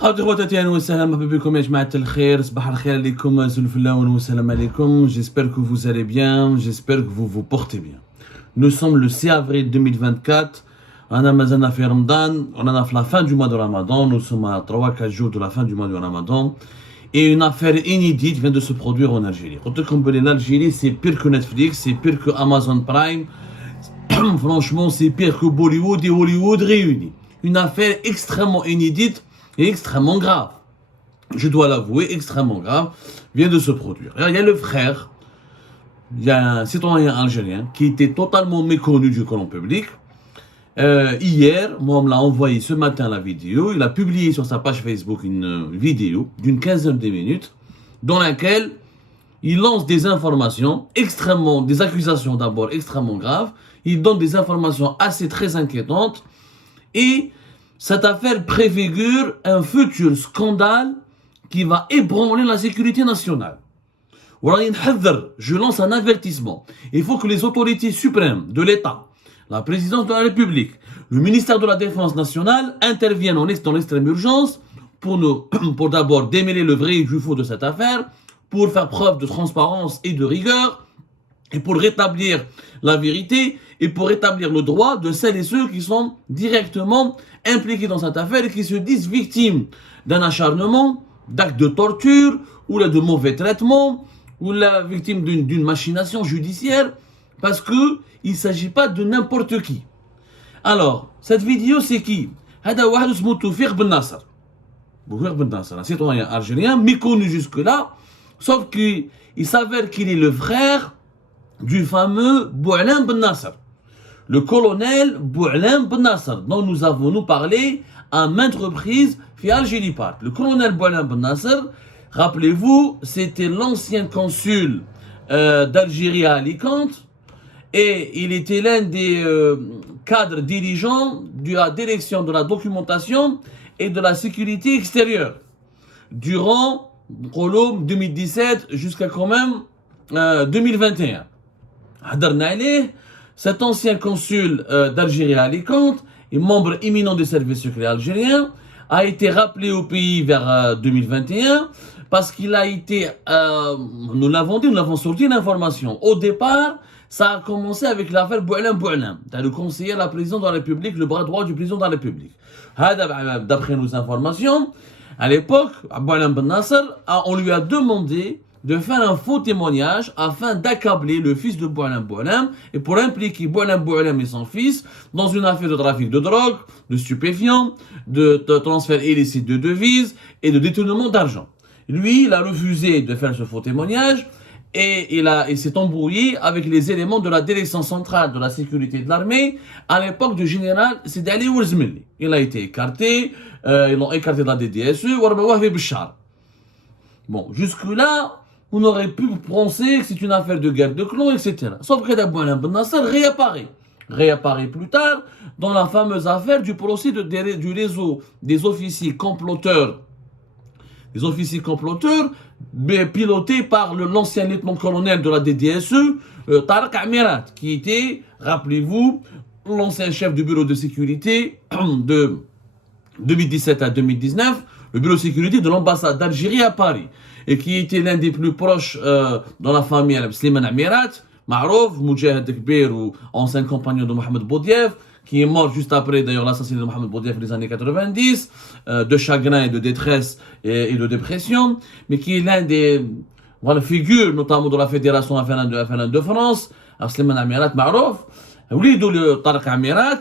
خاوتي خواتاتي اهلا وسهلا مرحبا بكم يا جماعة الخير صباح الخير عليكم زلفلاون والسلام عليكم. J'espère que vous allez bien, j'espère que vous vous portez bien. Nous sommes le 6 avril 2024. On a mazana fait Ramadan, on en a fait la fin du mois de Ramadan, nous sommes à 3-4 jours de la fin du mois de Ramadan. Et une affaire inédite vient de se produire en Algérie. Comme l'Algérie, c'est pire que Netflix, c'est pire que Amazon Prime. Franchement, c'est pire que Bollywood et Hollywood réunis. Une affaire extrêmement inédite et extrêmement grave. Je dois l'avouer, extrêmement grave, vient de se produire. Il y a le frère, il y a un citoyen algérien qui était totalement méconnu du colon public. Hier, moi, on me l'a envoyé ce matin la vidéo. Il a publié sur sa page Facebook une vidéo d'une quinzaine de minutes dans laquelle il lance des informations extrêmement, des accusations d'abord extrêmement graves. Il donne des informations assez très inquiétantes et cette affaire préfigure un futur scandale qui va ébranler la sécurité nationale. Je lance un avertissement. Il faut que les autorités suprêmes de l'État, la présidence de la République, le ministère de la Défense nationale interviennent dans l'extrême urgence pour d'abord démêler le vrai et du faux de cette affaire, pour faire preuve de transparence et de rigueur, et pour rétablir la vérité, et pour rétablir le droit de celles et ceux qui sont directement impliqués dans cette affaire et qui se disent victimes d'un acharnement, d'actes de torture, ou là de mauvais traitements, ou la victime d'une machination judiciaire, parce qu'il ne s'agit pas de n'importe qui. Alors, cette vidéo, c'est qui? هذا واحد اسمه توفيق بن ناصر. توفيق بن ناصر, un citoyen algérien, méconnu jusque-là, sauf qu'il s'avère qu'il est le frère du fameux Boualem Ben Nasser. Le colonel Boualem Ben Nasser, dont nous avons parlé à maintes reprises في Algérie Part. Le colonel Boualem Ben Nasser, rappelez-vous, c'était l'ancien consul d'Algérie à Alicante et il était l'un des cadres dirigeants de la direction de la documentation et de la sécurité extérieure durant 2017 jusqu'à quand même 2021. Cet ancien consul d'Algérie à Alicante et membre éminent des services secrets algériens a été rappelé au pays vers 2021 parce qu'il a été, nous l'avons sorti l'information. Au départ, ça a commencé avec l'affaire Boualem, le conseiller à la présidence de la République, le bras droit du président de la République. D'après nos informations, à l'époque, Boualem Ben Nasser, on lui a demandé de faire un faux témoignage afin d'accabler le fils de Boualem et pour impliquer Boualem et son fils dans une affaire de trafic de drogue, de stupéfiants, de transfert illicite de devises et de détournement d'argent. Lui, il a refusé de faire ce faux témoignage et il s'est embrouillé avec les éléments de la direction centrale de la sécurité de l'armée à l'époque du général Sidi Ali Ouezmeli. Il a été écarté, ils l'ont écarté de la DDSE, bon, jusque-là, on aurait pu penser que c'est une affaire de guerre de clans, etc. Sauf que Boualem Ben Nasser réapparaît plus tard dans la fameuse affaire du procès du réseau des officiers comploteurs pilotés par l'ancien lieutenant-colonel de la DDSE, Tarek Amirat, qui était, rappelez-vous, l'ancien chef du bureau de sécurité de 2017 à 2019, le bureau de sécurité de l'ambassade d'Algérie à Paris, et qui était l'un des plus proches dans la famille Slimane Amirat, Marouf, Moudjahid Kbir ou ancien compagnon de Mohamed Boudiaf, qui est mort juste après d'ailleurs l'assassinat de Mohamed Boudiaf dans les années 90, de chagrin et de détresse et de dépression, mais qui est l'un des figures notamment de la Fédération F1 de France, Slimane Amirat Marouf. Tarek Amirat,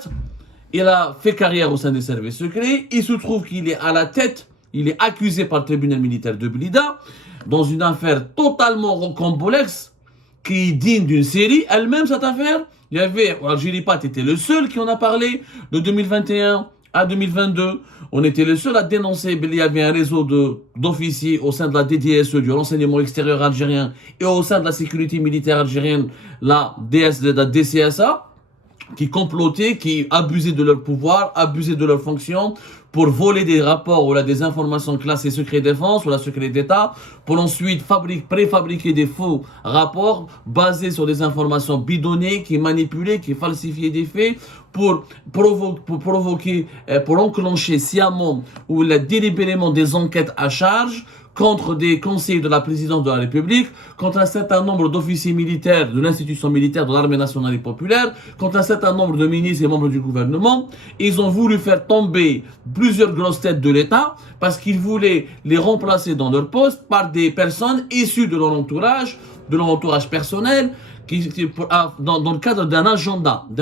il a fait carrière au sein des services secrets, il se trouve qu'il est à la tête. Il est accusé par le tribunal militaire de Blida dans une affaire totalement rocambolesque qui est digne d'une série. Elle-même, cette affaire, il y avait, Algérie Pat était le seul qui en a parlé de 2021 à 2022. On était le seul à dénoncer qu'il y avait un réseau d'officiers au sein de la DDSE, du renseignement extérieur algérien, et au sein de la sécurité militaire algérienne, la DCSA, qui complotaient, qui abusaient de leur pouvoir, abusaient de leurs fonctions pour voler des rapports ou là, des informations classées secret défense ou la secret d'État, pour ensuite préfabriquer des faux rapports basés sur des informations bidonnées, qui manipulées, qui falsifiaient des faits, pour provoquer, pour enclencher sciemment ou délibérément des enquêtes à charge contre des conseillers de la présidence de la République, contre un certain nombre d'officiers militaires de l'institution militaire de l'armée nationale et populaire, contre un certain nombre de ministres et membres du gouvernement. Ils ont voulu faire tomber plusieurs grosses têtes de l'État parce qu'ils voulaient les remplacer dans leur poste par des personnes issues de leur entourage personnel, dans le cadre d'un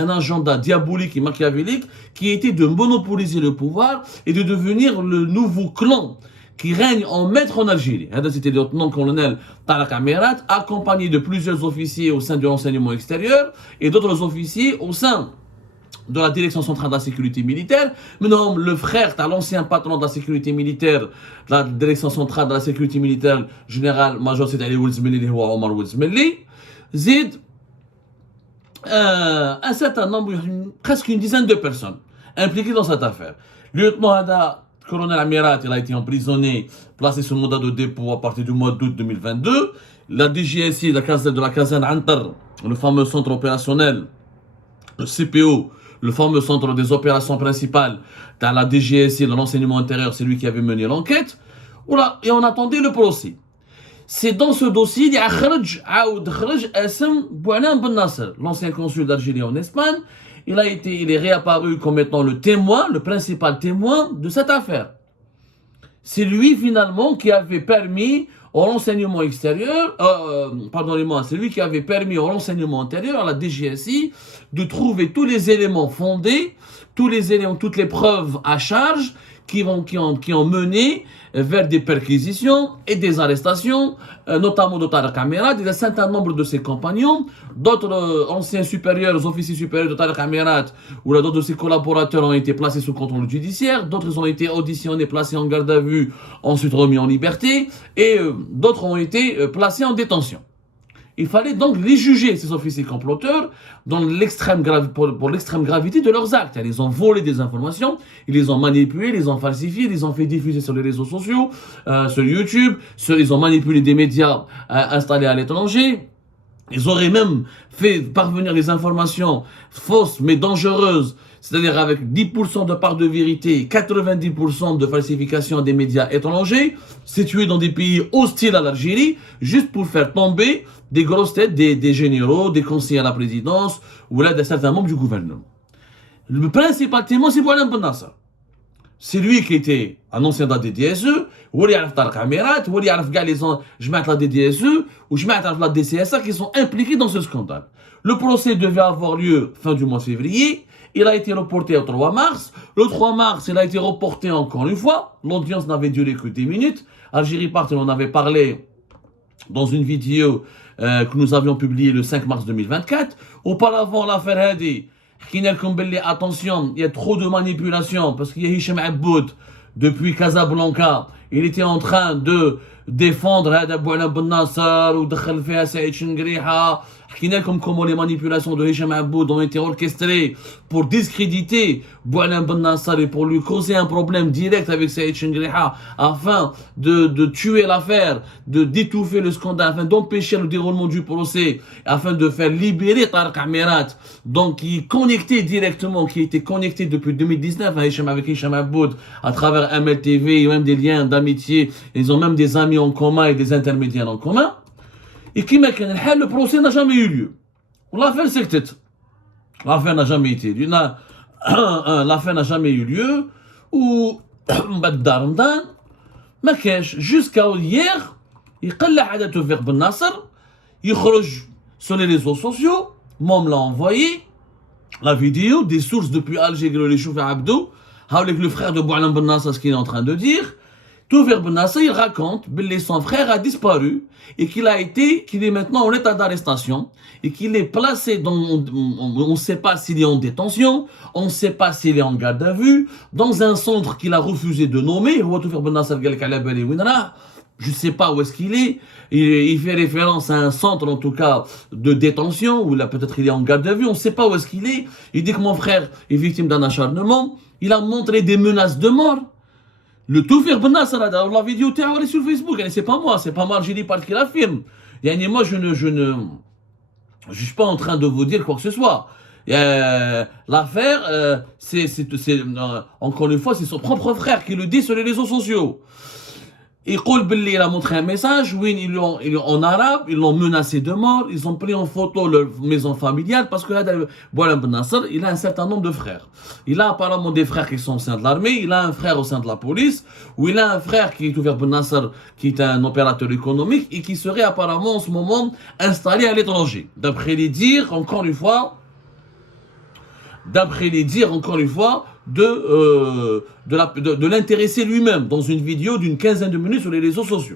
agenda diabolique et machiavélique qui était de monopoliser le pouvoir et de devenir le nouveau clan qui règne en maître en Algérie. C'était le lieutenant-colonel Tarek Amirat, accompagné de plusieurs officiers au sein de l'enseignement extérieur et d'autres officiers au sein de la direction centrale de la sécurité militaire. Maintenant, le frère, l'ancien patron de la sécurité militaire, de la direction centrale de la sécurité militaire, général-major c'est Ali Oulzmeli ou Omar Oulzmeli, zid un certain nombre, presque une dizaine de personnes impliquées dans cette affaire. Le lieutenant colonel Amirat, il a été emprisonné, placé sous mandat de dépôt à partir du mois d'août 2022. La DGSI, de la caserne Antar, le fameux centre opérationnel, le CPO, le fameux centre des opérations principales, dans la DGSI, de l'enseignement intérieur, c'est lui qui avait mené l'enquête. Et on attendait le procès. C'est dans ce dossier, il y a Bouanan Ben Nasser, l'ancien consul d'Algérie en Espagne. Il est réapparu comme étant le témoin, le principal témoin de cette affaire. C'est lui finalement qui avait permis au renseignement extérieur, c'est lui qui avait permis au renseignement intérieur, à la DGSI, de trouver tous les éléments fondés, toutes les preuves à charge qui ont mené vers des perquisitions et des arrestations, notamment de Tarek Amirat, d'un certain nombre de ses compagnons, d'autres anciens supérieurs, officiers supérieurs de Tarek Amirat, ou d'autres de ses collaborateurs ont été placés sous contrôle judiciaire, d'autres ont été auditionnés, placés en garde à vue, ensuite remis en liberté, et d'autres ont été placés en détention. Il fallait donc les juger, ces officiers comploteurs, pour l'extrême gravité de leurs actes. Ils ont volé des informations, ils les ont manipulées, ils les ont falsifiées, ils les ont fait diffuser sur les réseaux sociaux, sur YouTube, ils ont manipulé des médias installés à l'étranger. Ils auraient même fait parvenir des informations fausses mais dangereuses, c'est-à-dire avec 10% de part de vérité, 90% de falsification des médias étrangers, situés dans des pays hostiles à l'Algérie, juste pour faire tomber des grosses têtes, des généraux, des conseillers à la présidence, ou là, d'un certain membres du gouvernement. Le principal témoin, c'est Bouanan Ben Nasser. C'est lui qui était un ancien de la DDSE, ou il y a Tarek Amirat, ou il y a les gens de la DDSE, ou de la DCSA qui sont impliqués dans ce scandale. Le procès devait avoir lieu fin du mois de février. Il a été reporté au 3 mars. Le 3 mars, il a été reporté encore une fois. L'audience n'avait duré que 10 minutes. Algérie Part, on en avait parlé dans une vidéo que nous avions publiée le 5 mars 2024. Auparavant, l'affaire Hadi, attention, il y a trop de manipulation parce qu'il y a Hicham Aboud depuis Casablanca. Il était en train de défendre Bouanan Ben Nasser ou de faire Saïd Chengriha. Comment les manipulations de Hicham Aboud ont été orchestrées pour discréditer Bouanan Ben Nasser et pour lui causer un problème direct avec Saïd Chengriha afin de tuer l'affaire, d'étouffer le scandale, afin d'empêcher le déroulement du procès, afin de faire libérer Tarek Amirat, donc qui était connecté depuis 2019 avec Hicham Aboud à travers MLTV et même des liens d'amitié. Ils ont même des amis en commun et des intermédiaires en commun. Et qui m'a dit, le procès n'a jamais eu lieu. L'affaire s'est L'affaire n'a jamais été lieu. L'affaire n'a jamais eu lieu. Ou, jusqu'à hier, il y a un vers Ben Nasser, il sort sur les réseaux sociaux, moi me l'a envoyé, la vidéo, des sources depuis Alger, les Choufa Abdou, avec le frère de Bouanan Ben Nasser, ce qu'il est en train de dire. Toufer Ben Nasser, il raconte que son frère a disparu et qu'il est maintenant en état d'arrestation et qu'il est placé dans, on ne sait pas s'il est en détention, on ne sait pas s'il est en garde à vue, dans un centre qu'il a refusé de nommer. Toufer Ben Nasser, je ne sais pas où est-ce qu'il est. Il fait référence à un centre, en tout cas, de détention, où là, peut-être il est en garde à vue, on ne sait pas où est-ce qu'il est. Il dit que mon frère est victime d'un acharnement. Il a montré des menaces de mort. Le Toufir Ben Nasser, la vidéo est sur Facebook. C'est pas moi, c'est pas Marjili Part qui l'affirme. Moi, je ne suis pas en train de vous dire quoi que ce soit. L'affaire, encore une fois, c'est son propre frère qui le dit sur les réseaux sociaux. Il a montré un message où en arabe, ils l'ont menacé de mort, ils ont pris en photo leur maison familiale parce que Boualem Ben Nasser, il a un certain nombre de frères. Il a apparemment des frères qui sont au sein de l'armée, il a un frère au sein de la police, ou il a un frère qui est ouvert Ben Nasser, qui est un opérateur économique et qui serait apparemment en ce moment installé à l'étranger. D'après les dires, encore une fois, de l'intéresser lui-même dans une vidéo d'une quinzaine de minutes sur les réseaux sociaux.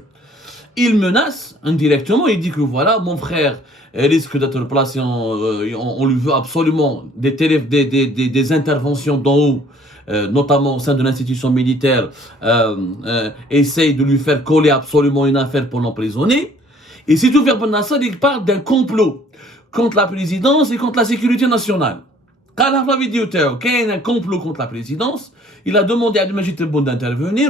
Il menace indirectement, il dit que voilà, mon frère risque d'être placé on lui veut absolument des interventions d'en haut, notamment au sein de l'institution militaire, essaye de lui faire coller absolument une affaire pour l'emprisonner. Et c'est tout faire Ben Nasser, il parle d'un complot contre la présidence et contre la sécurité nationale. Quand la vidéo qu'il y a un complot contre la présidence, il a demandé à Abdelmajid Tebboune d'intervenir,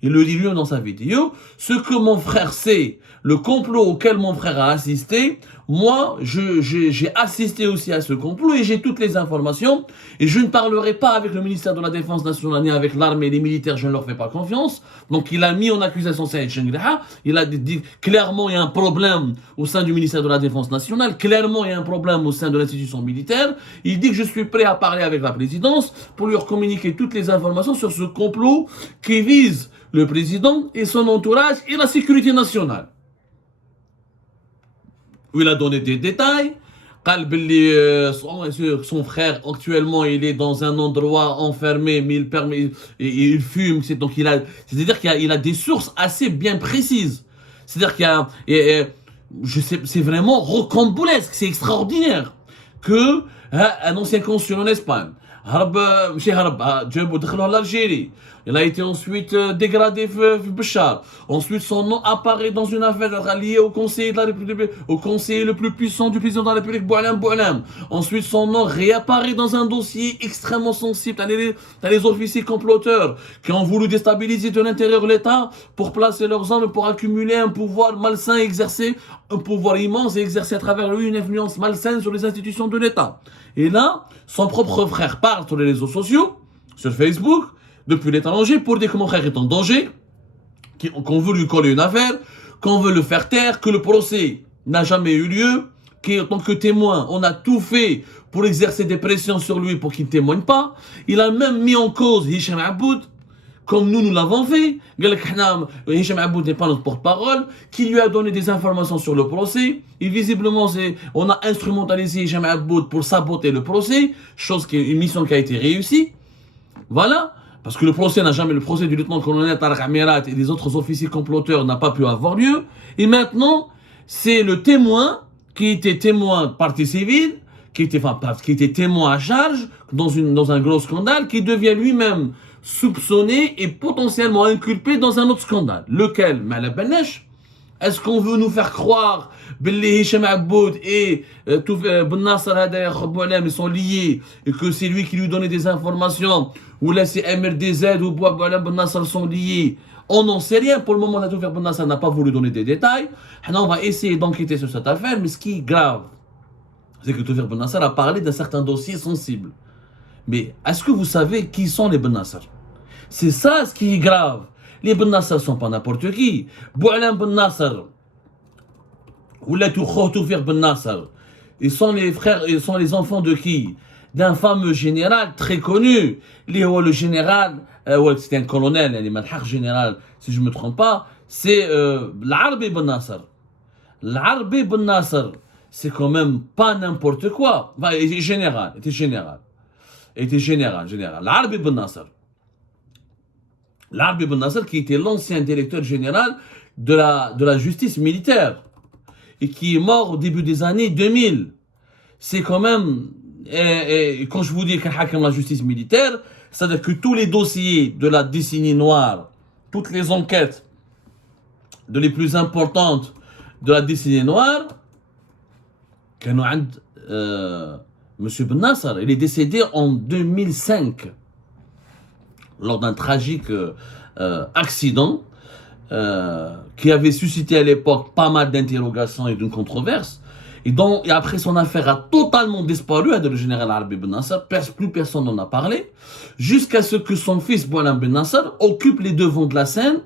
il le dit lui dans sa vidéo, ce que mon frère sait, le complot auquel mon frère a assisté, moi, j'ai assisté aussi à ce complot et j'ai toutes les informations et je ne parlerai pas avec le ministère de la Défense nationale ni avec l'armée, les militaires, je ne leur fais pas confiance. Donc il a mis en accusation Saïd Chengriha, il a dit clairement il y a un problème au sein du ministère de la Défense nationale, clairement il y a un problème au sein de l'institution militaire. Il dit que je suis prêt à parler avec la présidence pour lui communiquer toutes les informations sur ce complot qui vise le président et son entourage et la sécurité nationale. Où il a donné des détails. Son frère actuellement il est dans un endroit enfermé mais il fume, donc c'est-à-dire qu'il a des sources assez bien précises. C'est-à-dire c'est vraiment rocambolesque, c'est extraordinaire que un ancien consul en Espagne l'Algérie. Il a été ensuite dégradé Béchar. Ensuite, son nom apparaît dans une affaire liée au conseiller de la République, au conseiller le plus puissant du président de la République, Boualem. Ensuite, son nom réapparaît dans un dossier extrêmement sensible. T'as les officiers comploteurs qui ont voulu déstabiliser de l'intérieur l'État pour placer leurs hommes, pour accumuler un pouvoir malsain, exercer un pouvoir immense et exercer à travers lui une influence malsaine sur les institutions de l'État. Et là, son propre frère parle sur les réseaux sociaux, sur Facebook, depuis l'étranger, pour dire que mon frère est en danger, qu'on veut lui coller une affaire, qu'on veut le faire taire, que le procès n'a jamais eu lieu, qu'en tant que témoin, on a tout fait pour exercer des pressions sur lui pour qu'il ne témoigne pas. Il a même mis en cause Hicham Aboud, comme nous l'avons fait. Hicham Aboud n'est pas notre porte-parole, qui lui a donné des informations sur le procès. Et visiblement, on a instrumentalisé Hicham Aboud pour saboter le procès, une mission qui a été réussie. Voilà. Parce que le procès du lieutenant-colonel Tarek Amirat et des autres officiers comploteurs n'a pas pu avoir lieu. Et maintenant, c'est le témoin, qui était témoin de partie civile, qui était témoin à charge dans un gros scandale, qui devient lui-même soupçonné et potentiellement inculpé dans un autre scandale. Lequel? Mala Benesh. Est-ce qu'on veut nous faire croire que Hicham Aboud et Ben Nasser ils sont liés et que c'est lui qui lui donnait des informations, ou là c'est MRDZ ou Ben Nasser sont liés? On n'en sait rien. Pour le moment, Ben Nasser n'a pas voulu donner des détails. On va essayer d'enquêter sur cette affaire, mais ce qui est grave, c'est que Ben Nasser a parlé d'un certain dossier sensible. Mais est-ce que vous savez qui sont les Ben Nasser? C'est ça ce qui est grave. Les Ben Nasser ne sont pas n'importe qui. Boualem Ben Nasser, ou la Toufir Ben Nasser, ils sont les enfants de qui? D'un fameux général très connu. Le général, c'était un colonel, il général, si je ne me trompe pas, c'est l'Arbi Ben Nasser. L'Arbi Ben Nasser, c'est quand même pas n'importe quoi. Enfin, il était général. L'Arbi Ben Nasser. L'Arbi Ben Nasser, qui était l'ancien directeur général de la justice militaire et qui est mort au début des années 2000. C'est quand même, quand je vous dis qu'il hakam la justice militaire, c'est-à-dire que tous les dossiers de la décennie noire, toutes les enquêtes les plus importantes de la décennie noire, M. Ben Nasser, il est décédé en 2005. lors d'un tragique accident qui avait suscité à l'époque pas mal d'interrogations et d'une controverse. Et après son affaire a totalement disparu, le général Arabi Ben Nasser, plus personne n'en a parlé, jusqu'à ce que son fils Boualem Ben Nasser occupe les devants de la scène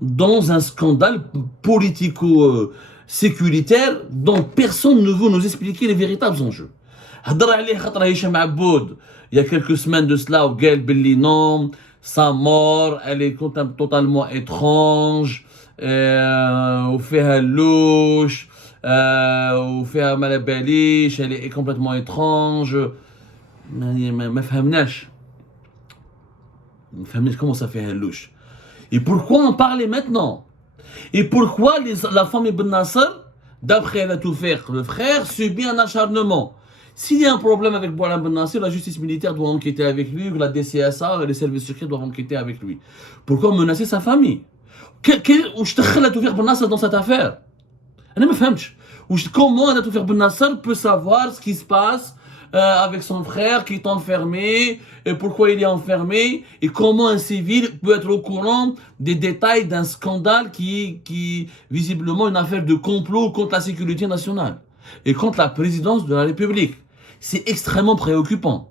dans un scandale politico-sécuritaire dont personne ne veut nous expliquer les véritables enjeux. Il y a quelques semaines de cela, où Gaël Bellinon, sa mort, elle est totalement étrange, au fait louche, au fait malabalish, elle est complètement étrange. ما فهمناش comment ça fait louche. Et pourquoi en parler maintenant? Et pourquoi la famille Ben Nasser, d'après El Atoufer, le frère, subit un acharnement? S'il y a un problème avec Boualem Ben Nasser, la justice militaire doit enquêter avec lui, la DCSA, les services secrets doivent enquêter avec lui. Pourquoi menacer sa famille? Où je te El Atoufer Ben Nasser dans cette affaire? Comment El Atoufer Ben Nasser peut savoir ce qui se passe avec son frère qui est enfermé, et pourquoi il est enfermé, et comment un civil peut être au courant des détails d'un scandale qui visiblement une affaire de complot contre la sécurité nationale et contre la présidence de la République. C'est extrêmement préoccupant.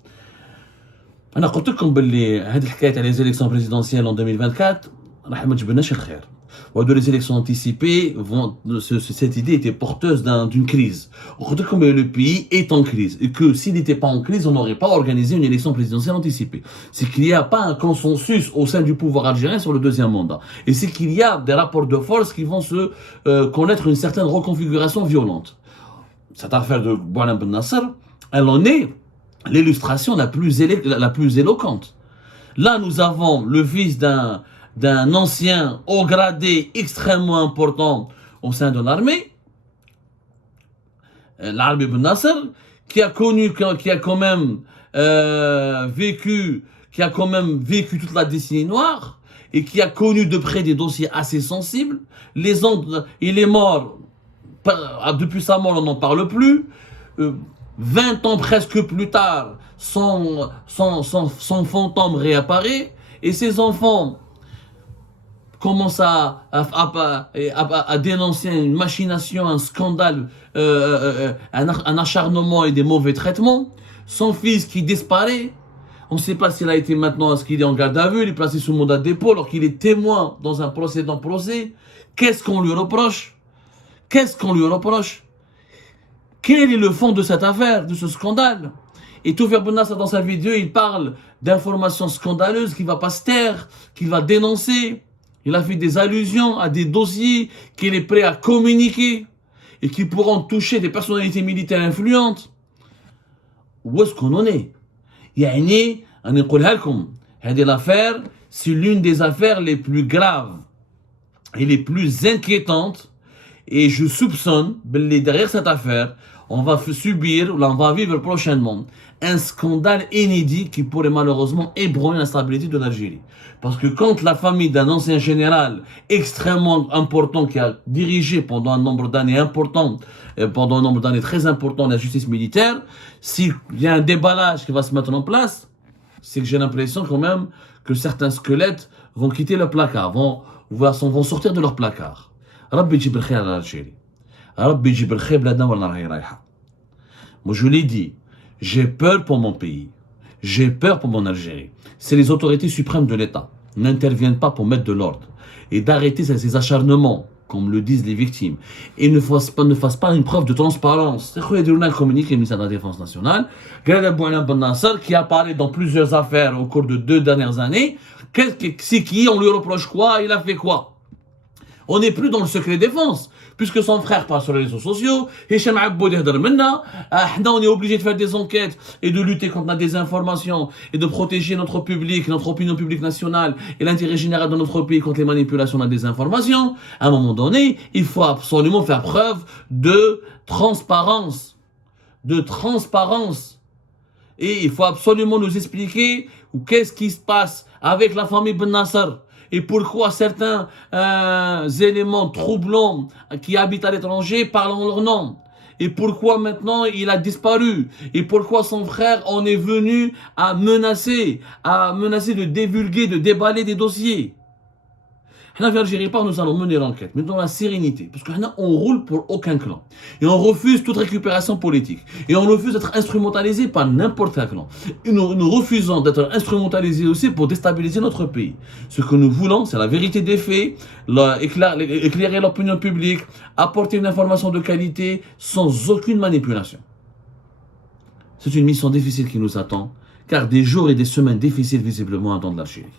أنا قلت لكم باللي هذه الحكاية على les élections présidentielles en 2024 راح ما تجبرناش الخير. وهذو les élections anticipées, cette idée était porteuse d'une crise. On dit que le pays est en crise et que s'il n'était pas en crise, on n'aurait pas organisé une élection présidentielle anticipée. C'est qu'il n'y a pas un consensus au sein du pouvoir algérien sur le deuxième mandat. Et c'est qu'il y a des rapports de force qui vont se connaître une certaine reconfiguration violente. Cette affaire de Boualem Ben Nasser, elle en est l'illustration la plus éloquente. Là, nous avons le fils d'un ancien haut gradé extrêmement important au sein de l'armée, l'Arabi Ben Nasser, qui a quand même vécu toute la décennie noire et qui a connu de près des dossiers assez sensibles. Il est mort, depuis sa mort on n'en parle plus. 20 ans presque plus tard, son fantôme réapparaît et ses enfants commence à dénoncer une machination, un scandale, un acharnement et des mauvais traitements. Son fils qui disparaît, on ne sait pas s'il a été maintenant, est-ce qu'il est en garde à vue, il est placé sous mandat de dépôt alors qu'il est témoin dans un précédent procès. Qu'est-ce qu'on lui reproche? Qu'est-ce qu'on lui reproche? Quel est le fond de cette affaire, de ce scandale? Et Toufer Ben Nasser, dans sa vidéo, il parle d'informations scandaleuses qu'il ne va pas se taire, qu'il va dénoncer. Il a fait des allusions à des dossiers qu'il est prêt à communiquer et qui pourront toucher des personnalités militaires influentes. Où est-ce qu'on en est? يعني أنا نقولها لكم هذه l'affaire, c'est l'une des affaires les plus graves et les plus inquiétantes. Et je soupçonne, derrière cette affaire, on va subir, ou on va vivre prochainement, un scandale inédit qui pourrait malheureusement ébranler la stabilité de l'Algérie. Parce que quand la famille d'un ancien général extrêmement important qui a dirigé pendant un nombre d'années important, pendant un nombre d'années très important la justice militaire, s'il y a un déballage qui va se mettre en place, c'est que j'ai l'impression quand même que certains squelettes vont quitter le placard, vont sortir de leur placard. ربي يجيب الخير على الجيري ربي يجيب الخير بلادنا ولا راهي رايحه. Moi je l'ai dit, j'ai peur pour mon pays, j'ai peur pour mon Algérie. Si les autorités suprêmes de l'État n'interviennent pas pour mettre de l'ordre et d'arrêter ces acharnements, comme le disent les victimes, et ne fassent pas une preuve de transparence. Il y a un communiqué du ministère de la Défense nationale, Boualem Ben Nasser, qui apparaît dans plusieurs affaires au cours de 2 dernières années. C'est qui? On lui reproche quoi? Il a fait quoi? On n'est plus dans le secret défense, puisque son frère parle sur les réseaux sociaux, Hicham Aboud يهدر منا, on est obligé de faire des enquêtes et de lutter contre la désinformation et de protéger notre public, notre opinion publique nationale et l'intérêt général de notre pays contre les manipulations de la désinformation. À un moment donné, il faut absolument faire preuve de transparence. Et il faut absolument nous expliquer qu'est-ce qui se passe avec la famille Ben Nasser. Et pourquoi certains éléments troublants qui habitent à l'étranger parlent en leur nom. et pourquoi maintenant il a disparu et pourquoi son frère en est venu à menacer de divulguer, de déballer des dossiers. Nous allons mener l'enquête, mais dans la sérénité, parce qu'on roule pour aucun clan. Et on refuse toute récupération politique. Et on refuse d'être instrumentalisé par n'importe quel clan. Et nous refusons d'être instrumentalisés aussi pour déstabiliser notre pays. Ce que nous voulons, c'est la vérité des faits, éclairer l'opinion publique, apporter une information de qualité sans aucune manipulation. C'est une mission difficile qui nous attend, car des jours et des semaines difficiles visiblement attendent l'Algérie.